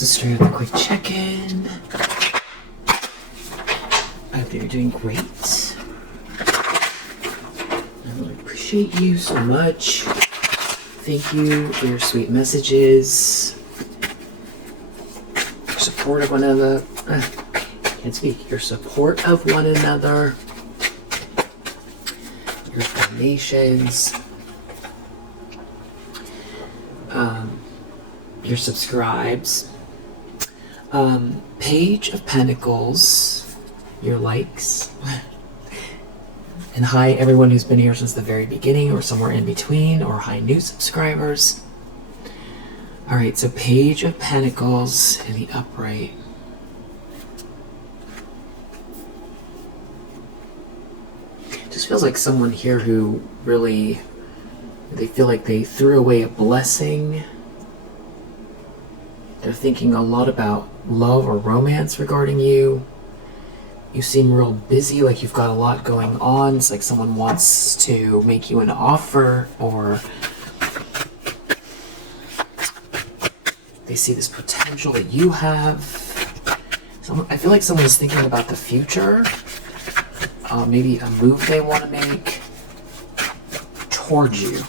So straight up a quick check-in. I hope that you're doing great. I really appreciate you so much. Thank you for your sweet messages. Your support of one another. Can't speak. Your support of one another. Your donations. Your subscribes. Page of Pentacles. Your likes. And hi everyone who's been here since the very beginning or somewhere in between, or hi new subscribers. Alright, so Page of Pentacles in the upright. Just feels like someone here who really, they feel like they threw away a blessing. They're thinking a lot about love or romance regarding you. You seem real busy, like you've got a lot going on. It's like someone wants to make you an offer, or they see this potential that you have. I feel like someone is thinking about the future. Maybe a move they want to make towards you.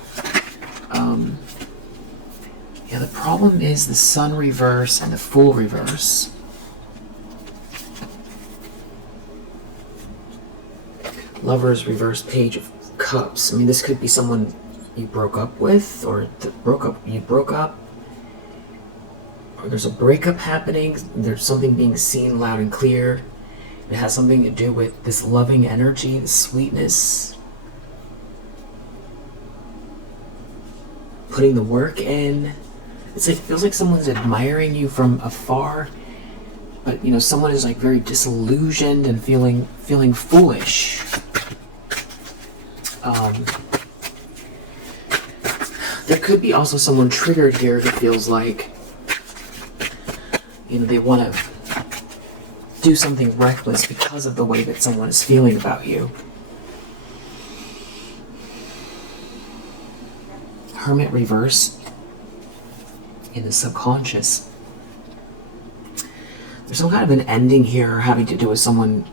Yeah, the problem is the Sun reverse and the Fool reverse. Lovers reverse, Page of Cups. I mean, this could be someone you broke up with, or you broke up, or there's a breakup happening. There's something being seen loud and clear. It has something to do with this loving energy, this sweetness. Putting the work in. It's like, it feels like someone's admiring you from afar, but you know, someone is like very disillusioned and feeling foolish. There could be also someone triggered here who feels like, you know, they want to do something reckless because of the way that someone is feeling about you. Hermit reverse in the subconscious. There's some kind of an ending here having to do with someone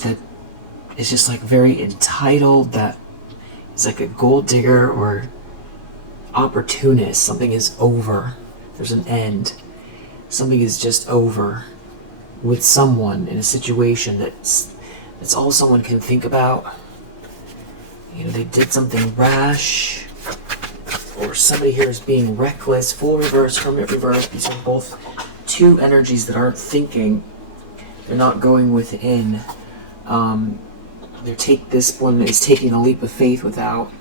that is just like very entitled, that is like a gold digger or opportunist. Something is over. There's an end. Something is just over with someone in a situation that's all someone can think about. You know, they did something rash, or somebody here is being reckless. Fool reverse, Hermit reverse. These are both two energies that aren't thinking. They're not going within. This one is taking a leap of faith without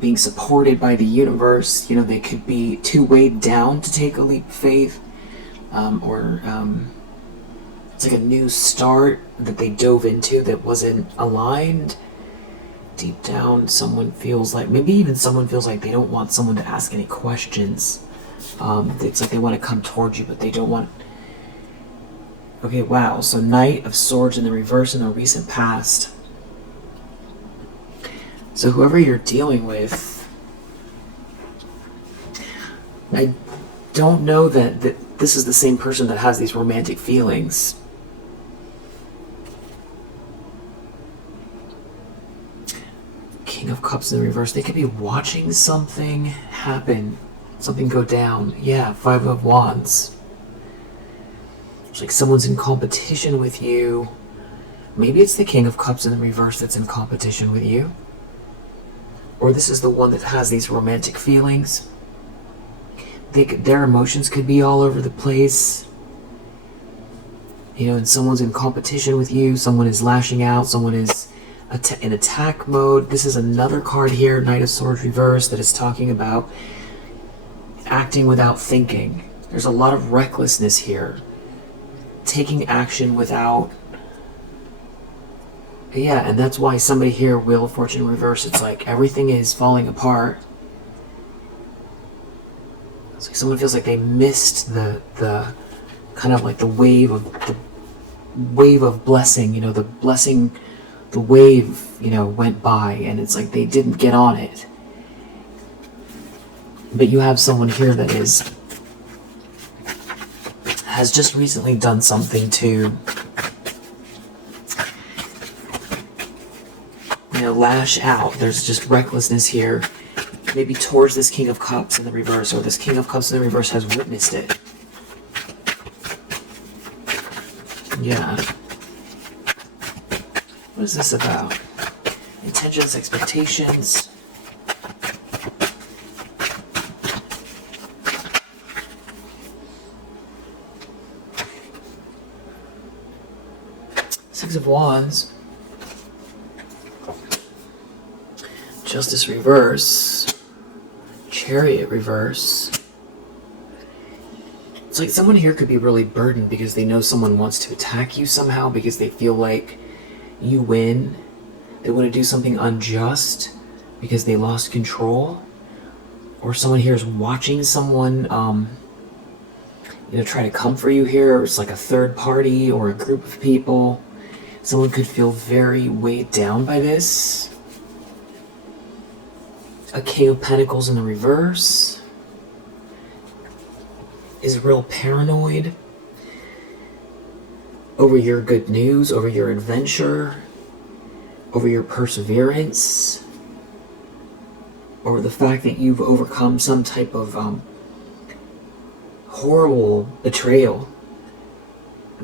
being supported by the universe. You know, they could be too weighed down to take a leap of faith, or it's like a new start that they dove into that wasn't aligned. Deep down, someone feels like, maybe even someone feels like they don't want someone to ask any questions. It's like they want to come towards you, but they don't want. Okay, wow. So Knight of Swords in the reverse in the recent past. So whoever you're dealing with, I don't know that this is the same person that has these romantic feelings. King of Cups in the reverse. They could be watching something happen, something go down. Yeah, Five of Wands. It's like someone's in competition with you. Maybe it's the King of Cups in the reverse that's in competition with you. Or this is the one that has these romantic feelings. Their emotions could be all over the place. You know, and someone's in competition with you. Someone is lashing out. Someone is in attack mode. This is another card here, Knight of Swords reverse, that is talking about acting without thinking. There's a lot of recklessness here. Taking action without... Yeah, and that's why somebody here, Wheel of Fortune reverse, it's like everything is falling apart. It's like someone feels like they missed the kind of like the wave of blessing, you know, the blessing, the wave, you know, went by, and it's like they didn't get on it. But you have someone here that is has just recently done something to, lash out. There's just recklessness here, maybe towards this King of Cups in the reverse, or this King of Cups in the reverse has witnessed it. Yeah. What is this about? Intentions, expectations. Six of Wands. Justice reverse. Chariot reverse. It's like someone here could be really burdened because they know someone wants to attack you somehow because they feel like you win. They want to do something unjust because they lost control. Or someone here is watching someone, try to come for you here. It's like a third party or a group of people. Someone could feel very weighed down by this. A King of Pentacles in the reverse is real paranoid over your good news, over your adventure, over your perseverance, over the fact that you've overcome some type of horrible betrayal.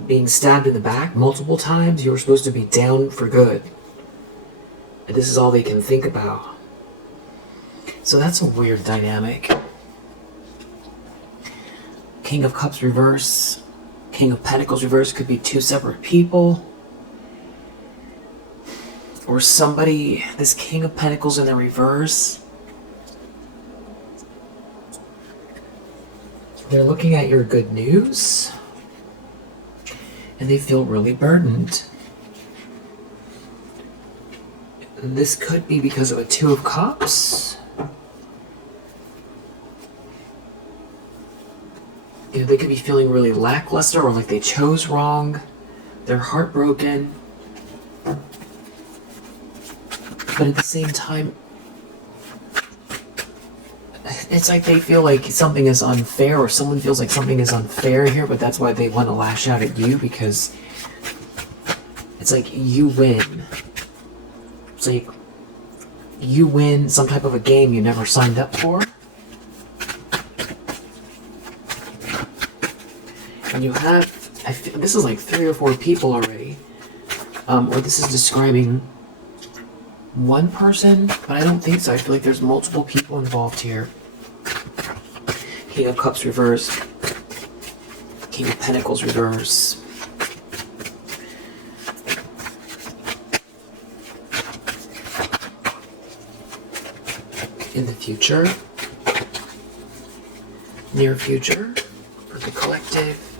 Being stabbed in the back multiple times, you were supposed to be down for good. And this is all they can think about. So that's a weird dynamic. King of Cups reverse, King of Pentacles reverse could be two separate people. Or somebody, this King of Pentacles in the reverse, they're looking at your good news and they feel really burdened. This could be because of a Two of Cups. They could be feeling really lackluster or like they chose wrong. They're heartbroken. But at the same time, it's like they feel like something is unfair, or someone feels like something is unfair here, but that's why they want to lash out at you, because it's like you win. It's like you win some type of a game you never signed up for. And you have, this is like 3 or 4 people already, or this is describing one person, but I don't think so. I feel like there's multiple people involved here. King of Cups reverse, King of Pentacles reverse. In the future, near future, for the collective.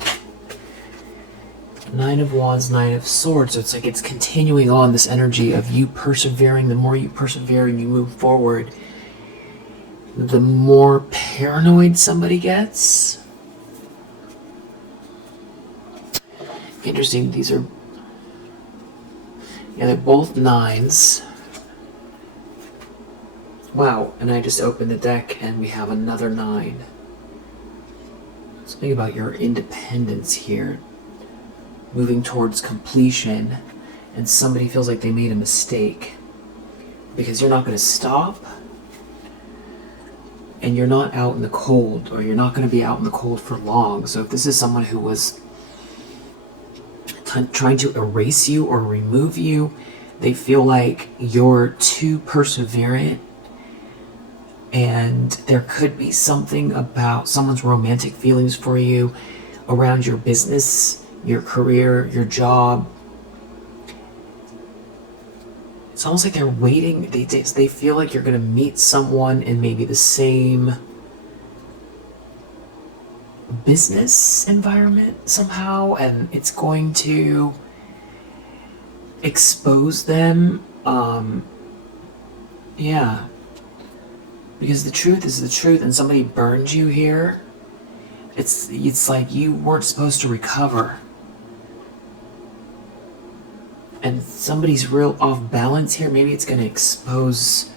9 of Wands, 9 of Swords. So it's like it's continuing on this energy of you persevering. The more you persevere and you move forward, the more paranoid somebody gets. Interesting. These are, they're both 9s. Wow, and I just opened the deck and we have another 9. Something about your independence here. Moving towards completion, and somebody feels like they made a mistake because you're not going to stop, and you're not out in the cold, or you're not going to be out in the cold for long. So if this is someone who was trying to erase you or remove you, they feel like you're too perseverant, and there could be something about someone's romantic feelings for you around your business, your career, your job. It's almost like they're waiting. They feel like you're going to meet someone in maybe the same business environment somehow, and it's going to expose them. Yeah. Because the truth is the truth, and somebody burned you here. It's like you weren't supposed to recover. And somebody's real off balance here. Maybe it's going to expose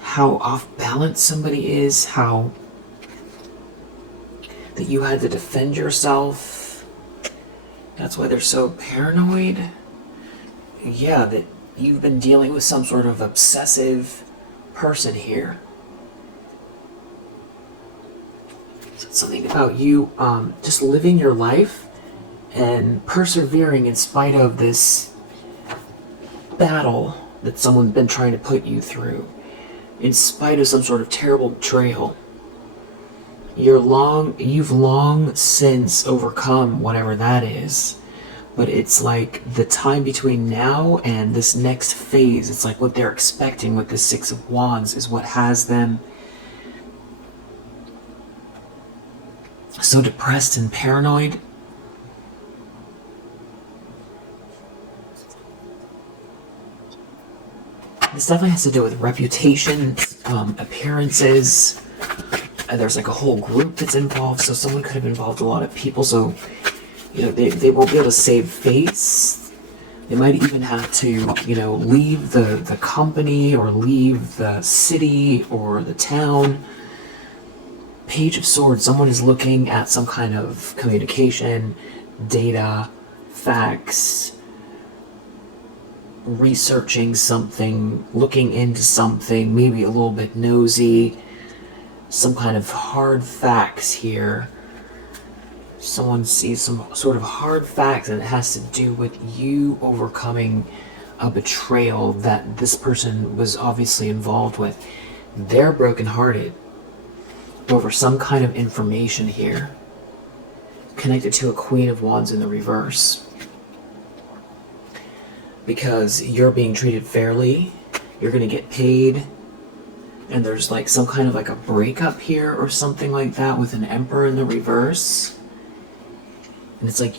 how off balance somebody is, how that you had to defend yourself. That's why they're so paranoid. Yeah, that you've been dealing with some sort of obsessive person here. So it's something about you just living your life and persevering in spite of this battle that someone's been trying to put you through, in spite of some sort of terrible betrayal. You've long since overcome whatever that is, but it's like the time between now and this next phase, it's like what they're expecting with the Six of Wands is what has them so depressed and paranoid. This definitely has to do with reputation, appearances. There's like a whole group that's involved, so someone could have involved a lot of people, so they won't be able to save face. They might even have to leave the company or leave the city or the town. Page of Swords, someone is looking at some kind of communication, data, facts, researching something, looking into something, maybe a little bit nosy, some kind of hard facts here. Someone sees some sort of hard facts, and it has to do with you overcoming a betrayal that this person was obviously involved with. They're brokenhearted over some kind of information here, connected to a Queen of Wands in the reverse. Because you're being treated fairly, you're going to get paid, and there's like some kind of like a breakup here or something like that with an Emperor in the reverse. And it's like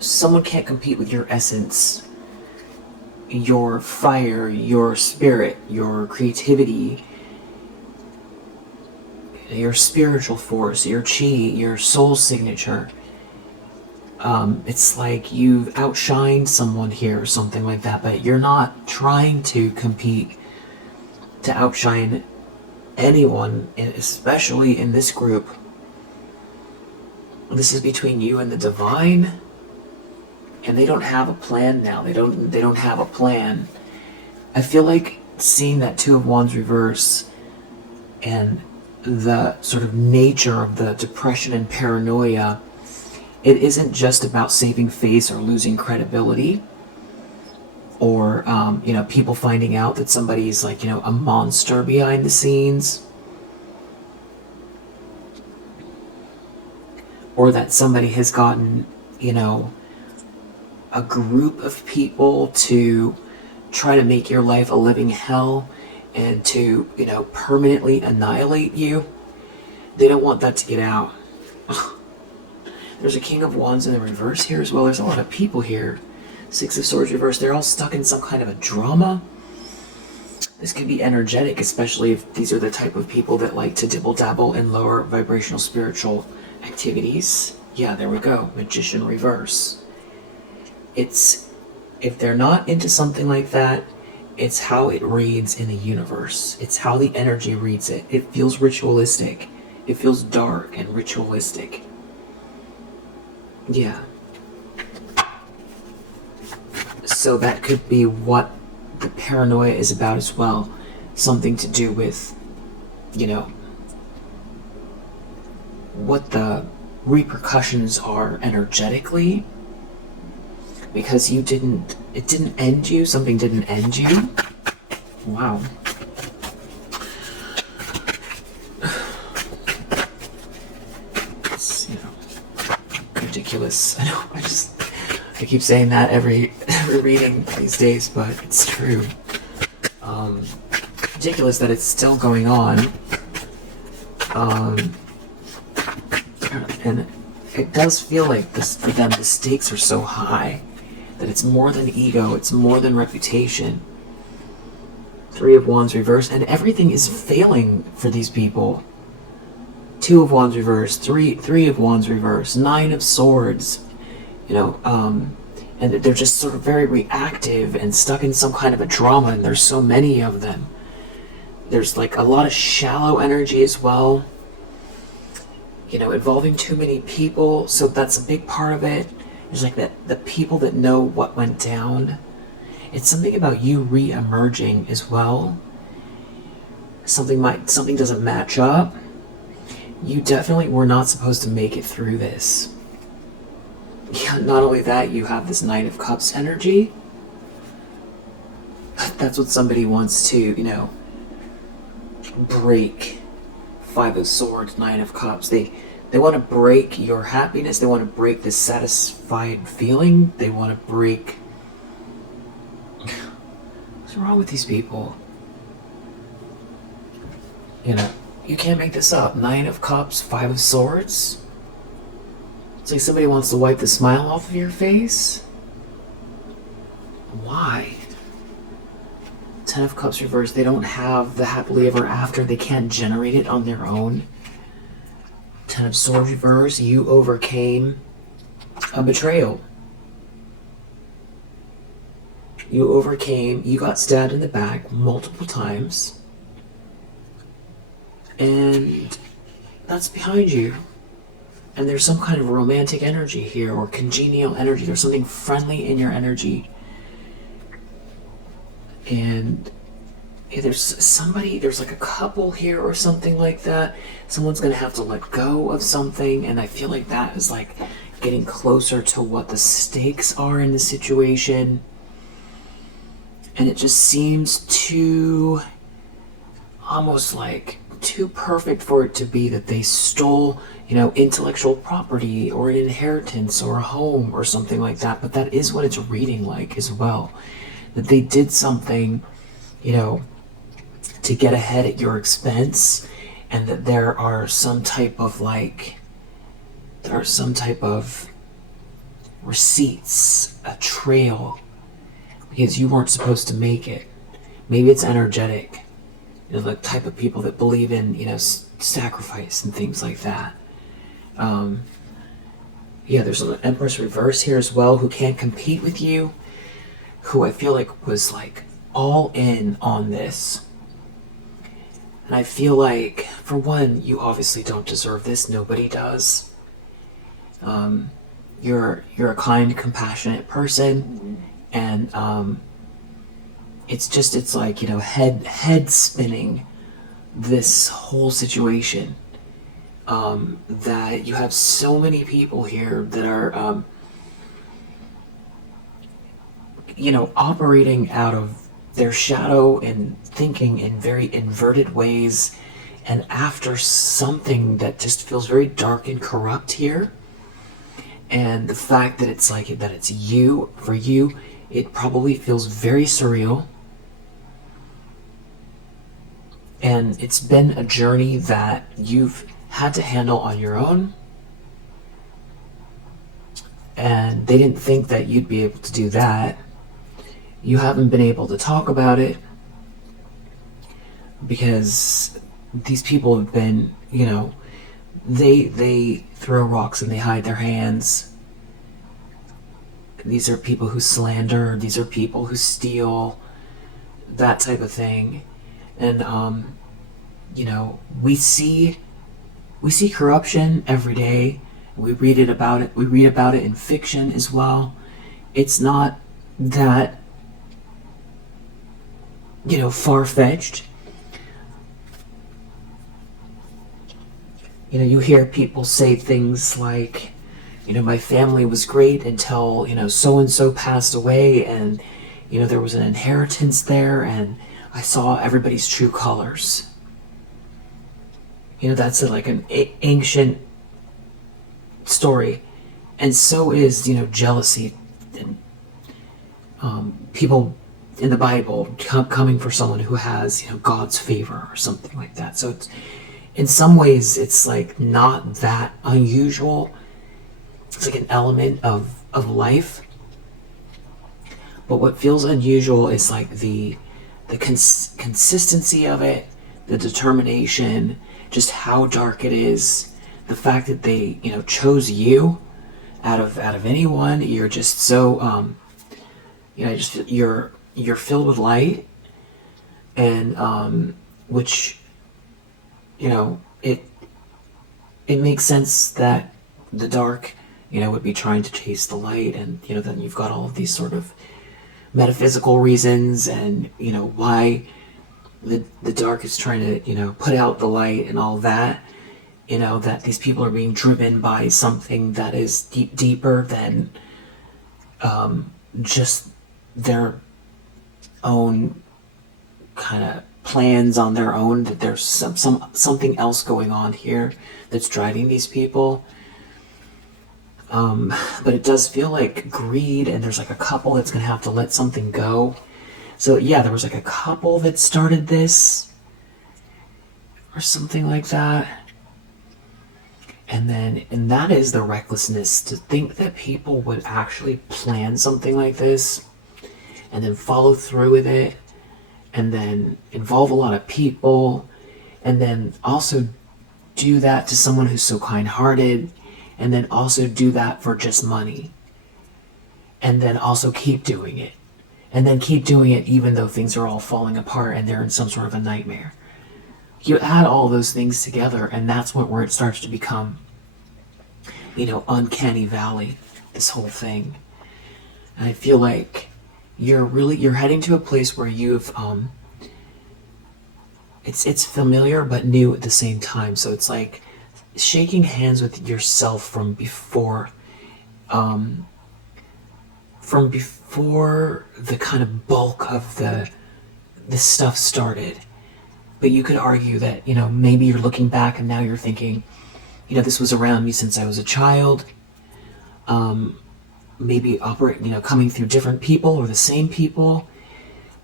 someone can't compete with your essence, your fire, your spirit, your creativity, your spiritual force, your chi, your soul signature. It's like you've outshined someone here or something like that, but you're not trying to compete to outshine anyone, especially in this group. This is between you and the divine, and they don't have a plan now. They don't have a plan. I feel like seeing that Two of Wands reverse and the sort of nature of the depression and paranoia, it isn't just about saving face or losing credibility, or people finding out that somebody's like a monster behind the scenes, or that somebody has gotten a group of people to try to make your life a living hell and to permanently annihilate you. They don't want that to get out. There's a King of Wands in the reverse here as well. There's a lot of people here. Six of Swords reverse. They're all stuck in some kind of a drama. This could be energetic, especially if these are the type of people that like to dibble-dabble in lower vibrational spiritual activities. Yeah, there we go. Magician reverse. It's, if they're not into something like that, it's how it reads in the universe. It's how the energy reads it. It feels ritualistic. It feels dark and ritualistic. Yeah. So that could be what the paranoia is about as well. Something to do with, what the repercussions are energetically. Because it didn't end you, something didn't end you. Wow. It's, ridiculous. I know, I keep saying that every reading these days, but it's true. Ridiculous that it's still going on. And it does feel like this for them, the stakes are so high that it's more than ego, it's more than reputation. Three of Wands reverse, and everything is failing for these people. Two of Wands reverse, three of Wands reverse, Nine of Swords, and they're just sort of very reactive and stuck in some kind of a drama, and there's so many of them. There's like a lot of shallow energy as well. involving too many people. So that's a big part of it. There's like the people that know what went down. It's something about you re-emerging as well. Something doesn't match up. You definitely were not supposed to make it through this. Yeah, not only that, you have this Knight of Cups energy. That's what somebody wants to, break. Five of Swords, Nine of Cups. They want to break your happiness. They want to break this satisfied feeling. They want to break... What's wrong with these people? You can't make this up. Nine of Cups, Five of Swords. It's like somebody wants to wipe the smile off of your face. Why? Ten of Cups reversed. They don't have the happily ever after. They can't generate it on their own. Ten of Swords reversed. You overcame a betrayal. You got stabbed in the back multiple times. And that's behind you. And there's some kind of romantic energy here, or congenial energy. There's something friendly in your energy. And there's like a couple here or something like that. Someone's going to have to let go of something, and I feel like that is like getting closer to what the stakes are in the situation. And it just seems too, almost like too perfect for it to be that they stole, intellectual property or an inheritance or a home or something like that. But that is what it's reading like as well. That they did something, to get ahead at your expense, and that there are some type of receipts, a trail, because you weren't supposed to make it. Maybe it's energetic. The type of people that believe in, sacrifice and things like that. There's an Empress reverse here as well, who can't compete with you, who I feel like was like all in on this. And I feel like, for one, you obviously don't deserve this. Nobody does. You're a kind, compassionate person, and it's like, head spinning this whole situation. That you have so many people here that are operating out of their shadow and thinking in very inverted ways, and after something that just feels very dark and corrupt here. And the fact that it's like that it's you, for you, it probably feels very surreal. And it's been a journey that you've had to handle on your own. And they didn't think that you'd be able to do that. You haven't been able to talk about it because these people have been, they throw rocks and they hide their hands. These are people who slander. These are people who steal, that type of thing. And, we see corruption every day. We read about it. We read about it in fiction as well. It's not that, far-fetched. You hear people say things like, my family was great until, so-and-so passed away, and, there was an inheritance there, and I saw everybody's true colors. That's like an ancient story. And so is, jealousy and people in the Bible coming for someone who has, God's favor or something like that. So it's, in some ways, it's like not that unusual. It's like an element of life. But what feels unusual is like the consistency of it, the determination, just how dark it is, the fact that they, chose you out of anyone. You're just so, you're filled with light, and which, it makes sense that the dark, would be trying to chase the light, and then you've got all of these sort of metaphysical reasons, and why the dark is trying to put out the light and all that. That these people are being driven by something that is deeper than just their own kind of plans on their own, that there's something else going on here that's driving these people. But it does feel like greed, and there's like a couple that's gonna have to let something go. So yeah, there was like a couple that started this or something like that. And that is the recklessness, to think that people would actually plan something like this and then follow through with it, and then involve a lot of people, and then also do that to someone who's so kind-hearted, and then also do that for just money, and then also keep doing it, and then keep doing it even though things are all falling apart and they're in some sort of a nightmare. You add all those things together, and that's where it starts to become, uncanny valley, this whole thing. And I feel like you're heading to a place where you've it's familiar but new at the same time. So it's like shaking hands with yourself from before the kind of bulk of the stuff started. But you could argue that maybe you're looking back and now you're thinking, this was around me since I was a child. Maybe coming through different people or the same people,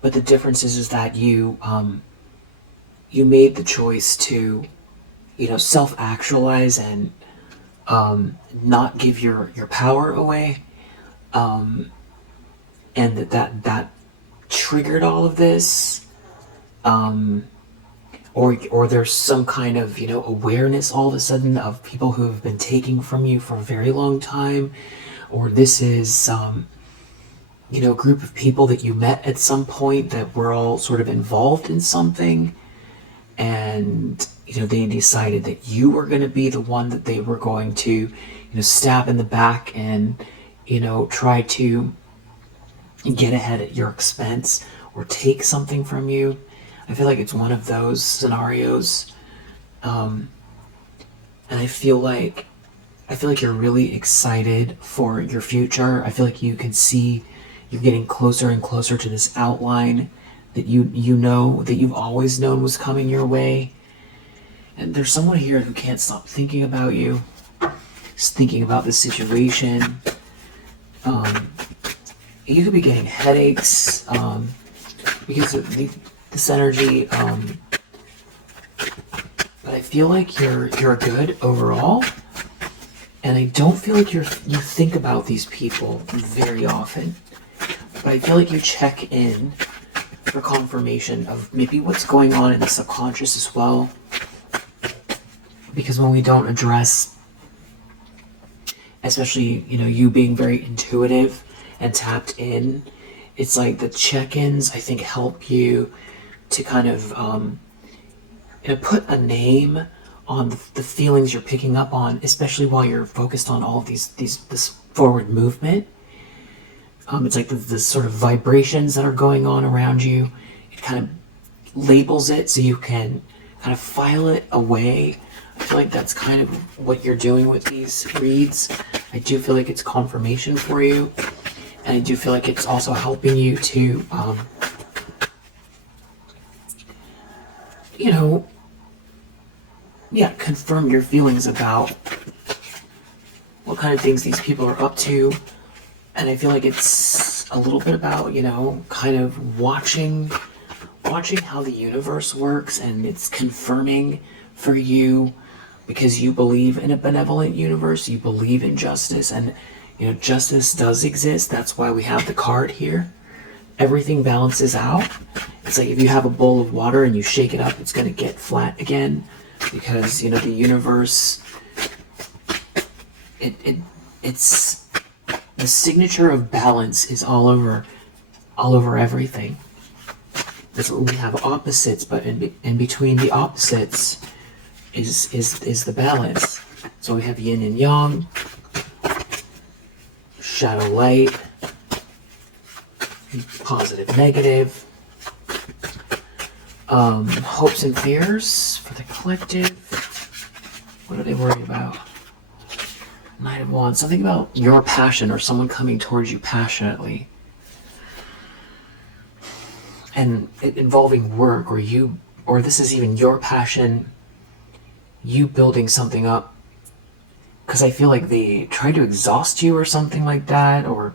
but the difference is that you made the choice to self-actualize and not give your power away, and that triggered all of this, or there's some kind of awareness all of a sudden of people who have been taking from you for a very long time, or this is a group of people that you met at some point that were all sort of involved in something, and they decided that you were going to be the one that they were going to stab in the back and try to get ahead at your expense or take something from you. I feel like it's one of those scenarios, and I feel like you're really excited for your future. I feel like you can see you're getting closer and closer to this outline that that you've always known was coming your way. And there's someone here who can't stop thinking about you, just thinking about the situation. You could be getting headaches because of this energy, but I feel like you're good overall. And I don't feel like you think about these people very often, but I feel like you check in for confirmation of maybe what's going on in the subconscious as well. Because when we don't address, especially you being very intuitive and tapped in, it's like the check-ins I think help you to kind of put a name on the feelings you're picking up on, especially while you're focused on all of this forward movement. It's like the sort of vibrations that are going on around you. It kind of labels it so you can kind of file it away. I feel like that's kind of what you're doing with these reads. I do feel like it's confirmation for you, and I do feel like it's also helping you to confirm your feelings about what kind of things these people are up to. And I feel like it's a little bit about, kind of watching how the universe works, and it's confirming for you because you believe in a benevolent universe, you believe in justice, and justice does exist. That's why we have the card here. Everything balances out. It's like if you have a bowl of water and you shake it up, it's going to get flat again, because the universe, it's the signature of balance is all over everything. That's what we have, opposites, but in between the opposites is the balance. So we have yin and yang, shadow, light, positive, negative, hopes and fears for the collective. What are they worried about? Knight of Wands, something about your passion or someone coming towards you passionately. And it involving work, or this is even your passion, you building something up. Because I feel like they tried to exhaust you or something like that, or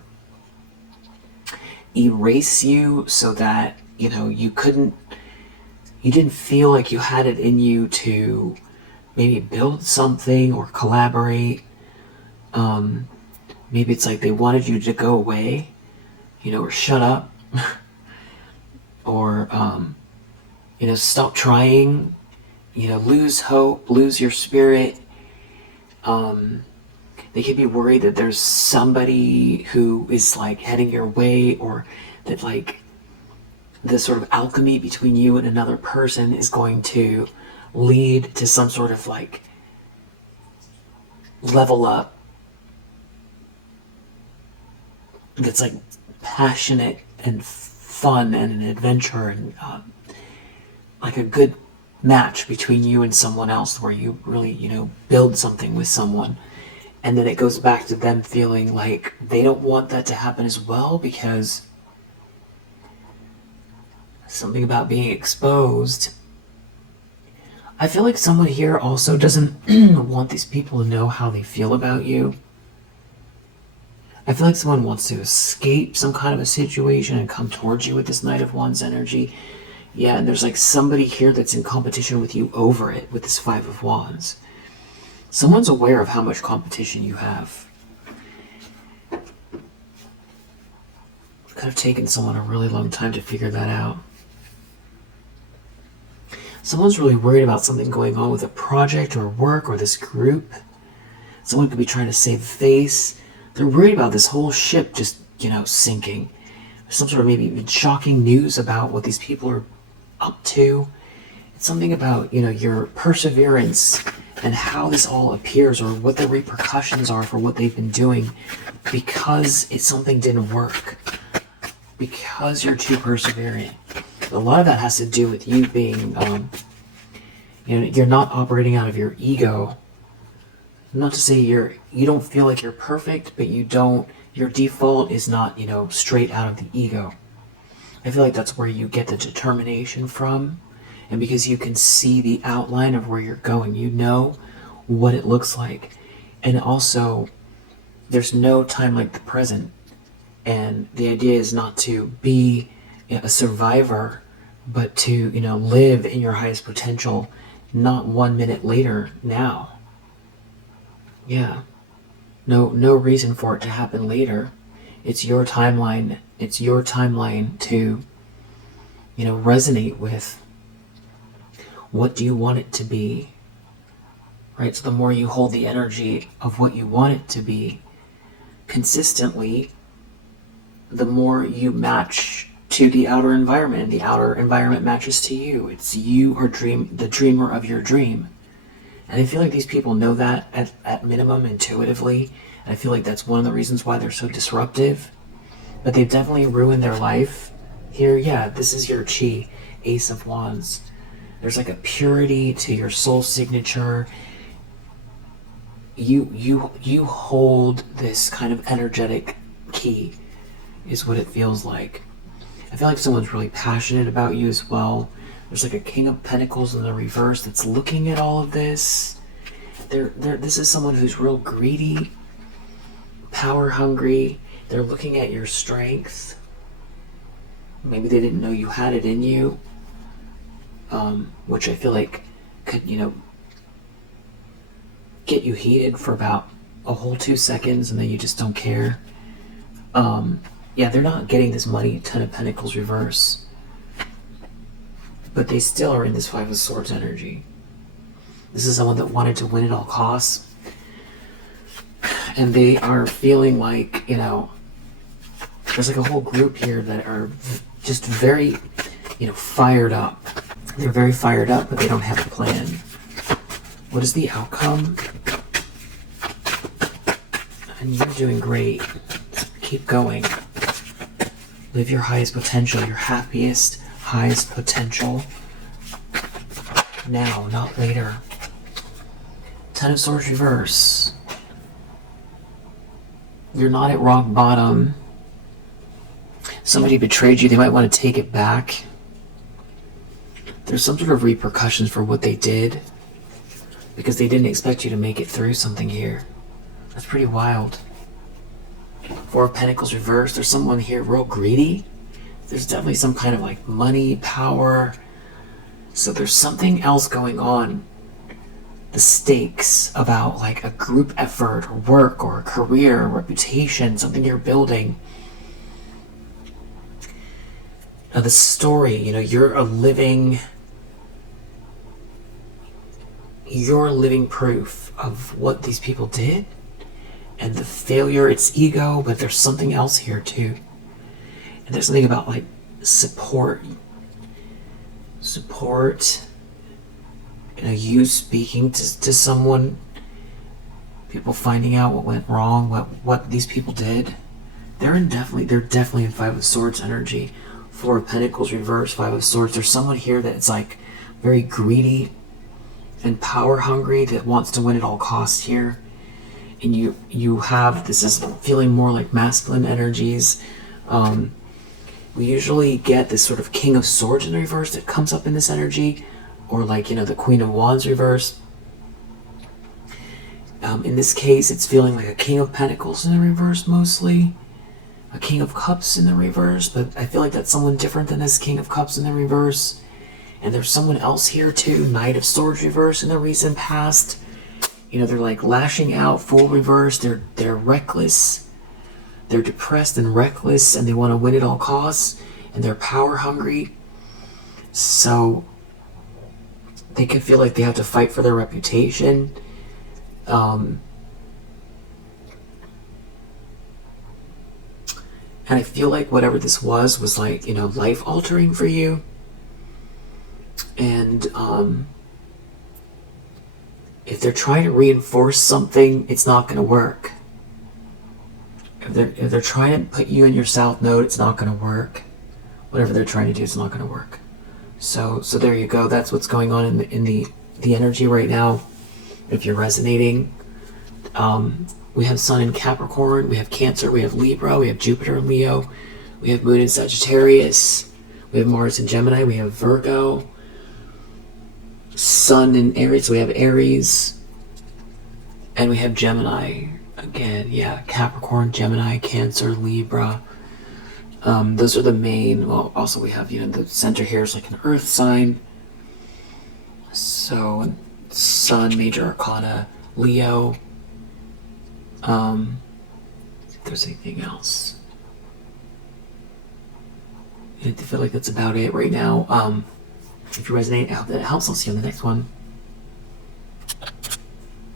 erase you so that, you didn't feel like you had it in you to maybe build something or collaborate. Maybe it's like they wanted you to go away, or shut up, or, stop trying, lose hope, lose your spirit. They could be worried that there's somebody who is like heading your way, or that like the sort of alchemy between you and another person is going to lead to some sort of like level up that's like passionate and fun and an adventure, and like a good match between you and someone else where you really, build something with someone. And then it goes back to them feeling like they don't want that to happen as well, because something about being exposed. I feel like someone here also doesn't want these people to know how they feel about you. I feel like someone wants to escape some kind of a situation and come towards you with this Knight of Wands energy. Yeah, and there's like somebody here that's in competition with you over it with this Five of Wands. Someone's aware of how much competition you have. It could have taken someone a really long time to figure that out. Someone's really worried about something going on with a project or work or this group. Someone could be trying to save face. They're worried about this whole ship just, sinking. Some sort of maybe even shocking news about what these people are up to. It's something about, your perseverance and how this all appears, or what the repercussions are for what they've been doing because something didn't work. Because you're too persevering. A lot of that has to do with you being, you're not operating out of your ego. Not to say you don't feel like you're perfect, but your default is not, straight out of the ego. I feel like that's where you get the determination from. And because you can see the outline of where you're going, you know what it looks like. And also, there's no time like the present. And the idea is not to be a survivor, but to, live in your highest potential, not 1 minute later, now. Yeah. No reason for it to happen later. It's your timeline. It's your timeline to, resonate with. What do you want it to be? Right? So the more you hold the energy of what you want it to be consistently, the more you match to the outer environment, and the outer environment matches to you. It's you are the dreamer of your dream. And I feel like these people know that at minimum intuitively. And I feel like that's one of the reasons why they're so disruptive. But they've definitely ruined their life. Here, yeah, this is your chi, Ace of Wands. There's like a purity to your soul signature. You hold this kind of energetic key, is what it feels like. I feel like someone's really passionate about you as well. There's like a King of Pentacles in the reverse that's looking at all of this. This is someone who's real greedy, power hungry. They're looking at your strength. Maybe they didn't know you had it in you, which I feel like could, get you heated for about a whole 2 seconds, and then you just don't care. Yeah, they're not getting this money, Ten of Pentacles reverse, but they still are in this Five of Swords energy. This is someone that wanted to win at all costs, and they are feeling like, there's like a whole group here that are just very, fired up. They're very fired up, but they don't have a plan. What is the outcome? And you're doing great. Keep going. Live your highest potential, your happiest, highest potential. Now, not later. Ten of Swords reverse. You're not at rock bottom. Somebody betrayed you. They might want to take it back. There's some sort of repercussions for what they did because they didn't expect you to make it through something here. That's pretty wild. Four of Pentacles reversed. There's someone here real greedy. There's definitely some kind of like money, power. So there's something else going on. The stakes about like a group effort or work or a career or reputation, something you're building. Now the story, you're living proof of what these people did and the failure. It's ego, but there's something else here too. And there's something about like support, you speaking to someone, people finding out what went wrong, what these people did. They're definitely in Five of Swords energy. Four of Pentacles reverse, Five of Swords. There's someone here that's like very greedy and power hungry that wants to win at all costs here. And you have, this is feeling more like masculine energies. We usually get this sort of King of Swords in the reverse that comes up in this energy, or like, the Queen of Wands reverse. In this case, it's feeling like a King of Pentacles in the reverse mostly. A King of Cups in the reverse, but I feel like that's someone different than this King of Cups in the reverse. And there's someone else here too, Knight of Swords reverse in the recent past. They're like lashing out, full reverse. They're reckless. They're depressed and reckless, and they want to win at all costs, and they're power hungry. So they can feel like they have to fight for their reputation. And I feel like whatever this was like, life altering for you. And if they're trying to reinforce something, it's not going to work. If they're trying to put you in your south node, it's not going to work. Whatever they're trying to do, it's not going to work. So there you go. That's what's going on in the energy right now. If you're resonating, we have Sun in Capricorn, we have Cancer, we have Libra, we have Jupiter in Leo, we have Moon in Sagittarius, we have Mars in Gemini, we have Virgo, Sun in Aries, so we have Aries, and we have Gemini again. Yeah, Capricorn, Gemini, Cancer, Libra. Those are the main. Well, also we have, the center here is like an Earth sign. So Sun, Major Arcana, Leo. If there's anything else, I feel like that's about it right now. If you resonate, I hope that it helps. I'll see you on the next one.